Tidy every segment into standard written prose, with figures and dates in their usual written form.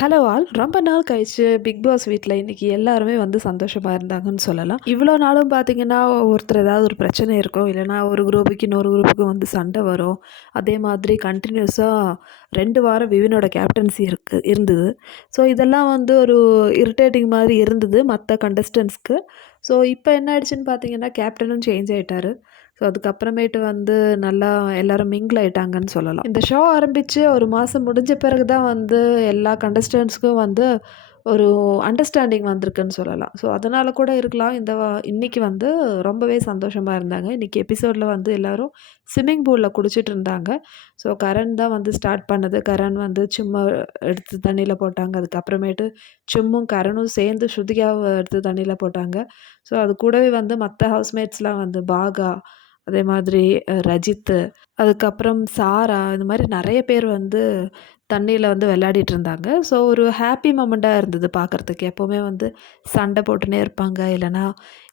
Hello all. ரொம்ப நாள் கழிச்சு பிக் பாஸ் வீட்ல இன்னைக்கு எல்லாருமே வந்து சந்தோஷமா இருந்தாங்கன்னு சொல்லலாம். இவ்வளோ நாளும் பார்த்தீங்கன்னா, ஒருத்தர் ஏதாவது ஒரு பிரச்சனை இருக்கும். இல்லைன்னா ஒரு குரூப்புக்கு இன்னொரு குரூப்புக்கு வந்து சண்டை வரும். அதே மாதிரி கன்டினியூஸா 2 வாரம் விவினோட கேப்டன்சி இருந்தது. ஸோ இதெல்லாம் வந்து ஒரு இரிட்டேட்டிங் மாதிரி இருந்தது மத்த கண்டஸ்டன்ட்ஸ்க்கு. ஸோ இப்போ என்ன ஆயிடுச்சுன்னு பார்த்தீங்கன்னா, கேப்டனும் சேஞ்ச் ஆயிட்டாரு. ஸோ அதுக்கப்புறமேட்டு வந்து நல்லா எல்லாரும் மிங்கிள் ஆயிட்டாங்கன்னு சொல்லலாம். இந்த ஷோ ஆரம்பிச்சு 1 மாதம் முடிஞ்ச பிறகு தான் வந்து எல்லா கண்டஸ்டன்ட்ஸ்க்கும் வந்து ஒரு அண்டர்ஸ்டாண்டிங் வந்திருக்குன்னு சொல்லலாம். ஸோ அதனால கூட இருக்கலாம். இன்னைக்கு வந்து ரொம்பவே சந்தோஷமா இருந்தாங்க. இன்னைக்கு எபிசோட்ல வந்து எல்லாரும் ஸ்விம்மிங் பூல்ல குளிச்சுட்டு இருந்தாங்க. ஸோ கரண் தான் வந்து ஸ்டார்ட் பண்ணது. கரண் வந்து சும்மா எடுத்து தண்ணீல போட்டாங்க. அதுக்கப்புறமேட்டு சும்மும் கரணும் சேர்ந்து ஸ்ருதிகாவ எடுத்து தண்ணீல போட்டாங்க. ஸோ அது கூடவே வந்து மத்த ஹவுஸ்மேட்ஸ்லாம் வந்து பாகா, அதே மாதிரி ரஜித்து, அதுக்கப்புறம் சாரா, இந்த மாரி நெறைய பேர் வந்து தண்ணீல வந்து விளையாடிட்டு இருந்தாங்க. ஸோ ஒரு ஹேப்பி மொமெண்ட்டா இருந்தது பார்க்கறதுக்கு. எப்பவுமே வந்து சண்டை போட்டுன்னே இருப்பாங்க. இல்லன்னா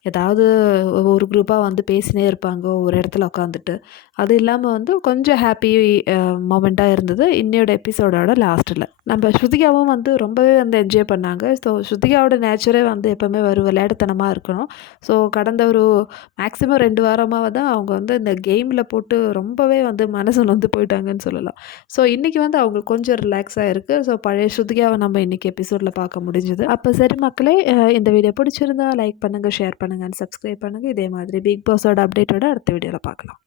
ஏதாவது ஒரு குரூப்பா வந்து பேசினே இருப்பாங்க ஒரு இடத்துல உட்காந்துட்டு. அது இல்லாம வந்து கொஞ்சம் ஹேப்பி மொமெண்ட்டா இருந்தது இன்னையோட எபிசோடோட லாஸ்ட்ல. நம்ம ஸ்ருதிகாவும் வந்து ரொம்பவே வந்து என்ஜாய் பண்ணாங்க. ஸோ ஸ்ருதிகாவோட நேச்சரே வந்து எப்பவுமே ஒரு விளையாட்டுத்தனமா இருக்கணும். ஸோ கடந்த ஒரு மேக்ஸிமம் 2 வாரமா தான் அவங்க வந்து இந்த கேம்ல போட்டு ரொம்பவே வந்து மனசு நொந்து போயிட்டாங்கன்னு சொல்லலாம். ஸோ இன்னைக்கு வந்து அவங்களுக்கு கொஞ்சம் ரிலாக்ஸா இருக்கு. ஸோ பழைய ஸ்ருதிகாவ நம்ம இன்னைக்கு எபிசோட்ல பார்க்க முடிஞ்சது. அப்ப சரி மக்களே, இந்த வீடியோ பிடிச்சிருந்தா லைக் பண்ணுங்க, ஷேர் பண்ணுங்க, அண்ட் சப்ஸ்கிரைப் பண்ணுங்க. இதே மாதிரி பிக் பாஸோட அப்டேட்டோட அடுத்த வீடியோல பார்க்கலாம்.